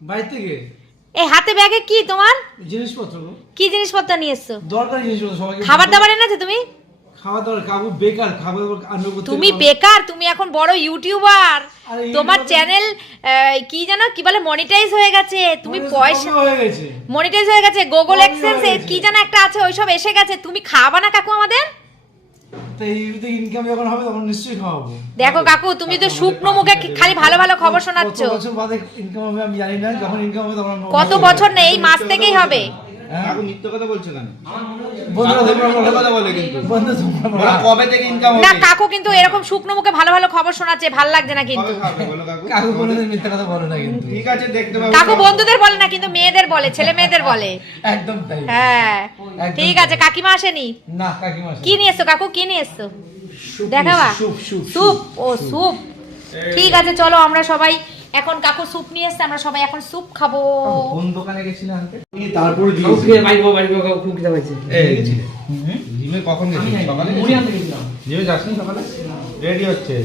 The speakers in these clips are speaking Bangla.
বাড়ি থেকে এই হাতে ব্যাগে কি তোমার? জিনিসপত্র কি জিনিসপত্র নিয়ে এসছো? দরকারি জিনিসপত্র সবাইকে খাবার দাবার এনেছো তুমি? খাওয়া দাওয়ার কাকু বেকার খাবার করতে তুমি বেকার তুমি এখন বড় ইউটিউবার। তোমার চ্যানেল কি জানো কি বলে মনিটাইজ হয়ে গেছে। তুমি পয়সা হয়ে গেছে। মনিটাইজ হয়ে গেছে গুগল কবে এক্সেন্স কি যেন একটা আছে ওইসব এসে গেছে। তুমি খাওয়াবা না কাকু আমাদের? তো এই ইনকাম যখন হবে তখন নিশ্চয়ই খাওয়াবো। দেখো কাকু তুমি তো শুকনো মুখে খালি ভালো ভালো খবর শোনাচ্ছ। কত বছর বাদে ইনকাম হবে আমি জানি না যখন ইনকাম হবে তখন কত বছর নেই? এই মাস থেকেই হবে? কাকু মিথ্য কথা বলছো কেন? কবে থেকে ইনকাম না কাকু কিন্তু এরকম শুকনো মুখে ভালো ভালো খবর শোনাচ্ছে ভালো লাগছে না কিন্তু। কাকু? কাকু কোনোদিন মিথ্যা কথা বলে না কিন্তু। ঠিক আছে দেখতে পাবো। কাকু বন্ধুদের বলে না কিন্তু মেয়েদের বলে ছেলে মেয়েদের বলে। একদম তাই। হ্যাঁ ঠিক আছে কাকিমা আসেনি? না কাকিমা কি নিয়ে এসছো কাকু? কি নিয়ে এসছো? দেখাবা? স্যুপ ও স্যুপ ঠিক আছে চলো আমরা সবাই এখন কাকু স্যুপ নিয়ে এসছে আমরা সবাই এখন স্যুপ খাব। কোন দোকানে গেছিলে আনতে তারপরে এই জিমে কখন গেছিস সকালে মুড়ি আনতে গেছিলাম। জিমে যাসনি সকালে? রেডি হচ্ছে।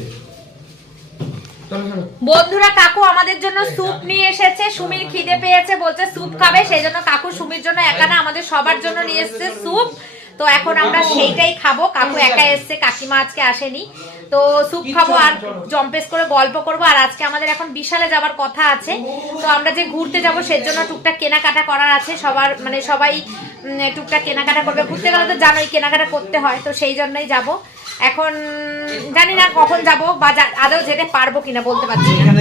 বন্ধুরা কাকু আমাদের জন্য স্যুপ নিয়ে এসেছে। সুমির খিদে পেয়েছে বলছে স্যুপ খাবে সেই জন্য কাকু সুমির জন্য একা না আমাদের সবার জন্য নিয়ে এসেছে স্যুপ তো এখন আমরা সেইটাই খাব। কাকু একা এসছে কাকিমা আজকে আসেনি। তো স্যুপ খাব আর জম্পেস করে গল্প করব। আর আজকে আমাদের এখন বিশালে যাবার কথা আছে। তো আমরা যে ঘুরতে যাব সের জন্য টুকটাক কেনাকাটা করার আছে। সবার মানে সবাই টুকটাক কেনাকাটা করবে। ঘুরতে গেলে তো জানোই কেনাকাটা করতে হয় তো সেই জন্যই যাব। এখন জানি না কখন যাব বা যা- আদৌ যেতে পারব কিনা বলতে পারছি না।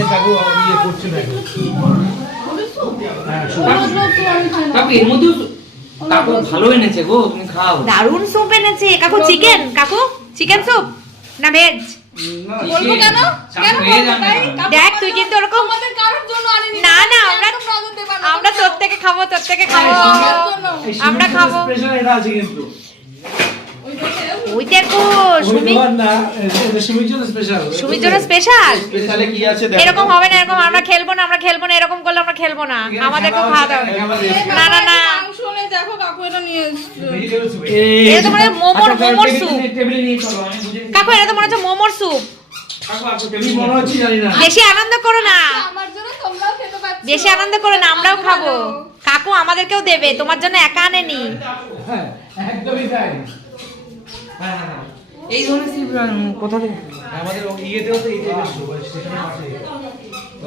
কাকু ভালো এনেছে গো তুমি খাও। দারুণ স্যুপ এনেছে। কাকু চিকেন কাকু চিকেন স্যুপ না ভেজ বলব কেন? কেন দেখ তুই কিন্তু ওরকম কারোর জন্য আনিনি। না না আমরা তোর থেকে খাব তোর থেকে খাব। আমরা খাব। স্পেশাল এটা আছে কিন্তু। ওই দেখো সুমি সুমির জন্য স্পেশাল সুমির জন্য স্পেশাল স্পেশালে কি আছে দেখো। এরকম হবে না এরকম আমরা খেলব না আমরা খেলব না এরকম করলে আমরা খেলব না। আমাদেরকেও খাওয়া দাওয়া। না না না। নেই, দেখো কাকু এটা নিয়ে এসছে। এটা তো মনে মোমোর আচ্ছা, মোমোর স্যুপ টেবিলে নিয়ে চলো আমি কাকু এটা তো মনে হচ্ছে মোমোর স্যুপ বেশি আনন্দ করো না। আমার জন্য তোমরাও খেতে পাচ্ছ। বেশি আনন্দ করো না আমরাও খাব। কাকু আমাদেরকেও দেবে তোমার জন্য একা আনেনি। হ্যাঁ একদমই তাই। হ্যাঁ, হ্যাঁ। এই ধরনের কোথা থেকে? আমাদের ইয়েতেও তো এই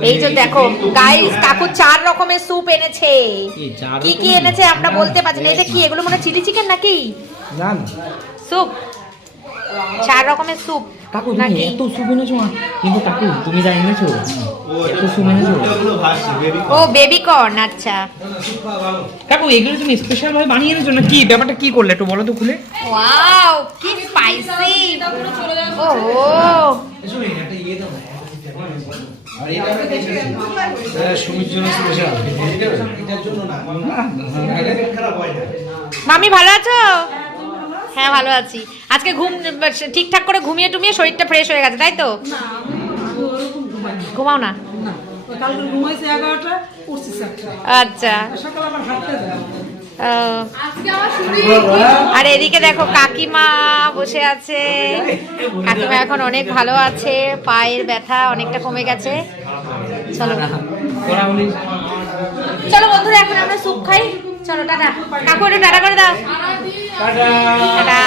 এই যে দেখো গাইস কাকু চার রকমের স্যুপ এনেছে। কি কি এনেছে আমরা বলতে পারছি না। এটা কি এগুলো মনে চিলি চিকেন নাকি? না না স্যুপ চার রকমের স্যুপ কাকু তুমি নাকি? এত স্যুপ এনেছো না? কিন্তু কাকু তুমি যা এনেছো এত স্যুপ এনেছো। ও বেবি কর্ন আচ্ছা। কাকু এগুলো তুমি স্পেশাল ভাবে বানিয়ে এনেছো না কি? ব্যাপারটা কি করলে একটু বলো তো খুলে। ওয়াও কি স্পাইসি ও মামি ভালো আছো? হ্যাঁ ভালো আছি। আজকে ঘুম ঠিকঠাক করে ঘুমিয়ে টুমিয়ে শরীরটা ফ্রেশ হয়ে গেছে তাই তো? ঘুমাও না। আচ্ছা। আর এদিকে দেখো কাকিমা বসে আছে। কাকিমা এখন অনেক ভালো আছে। পায়ের ব্যথা অনেকটা কমে গেছে। চলো। চলো বন্ধুরা, এখন আমরা সুখ খাই। চলো, টাটা। কাকু, একটু টাটা করে দাও। টাটা।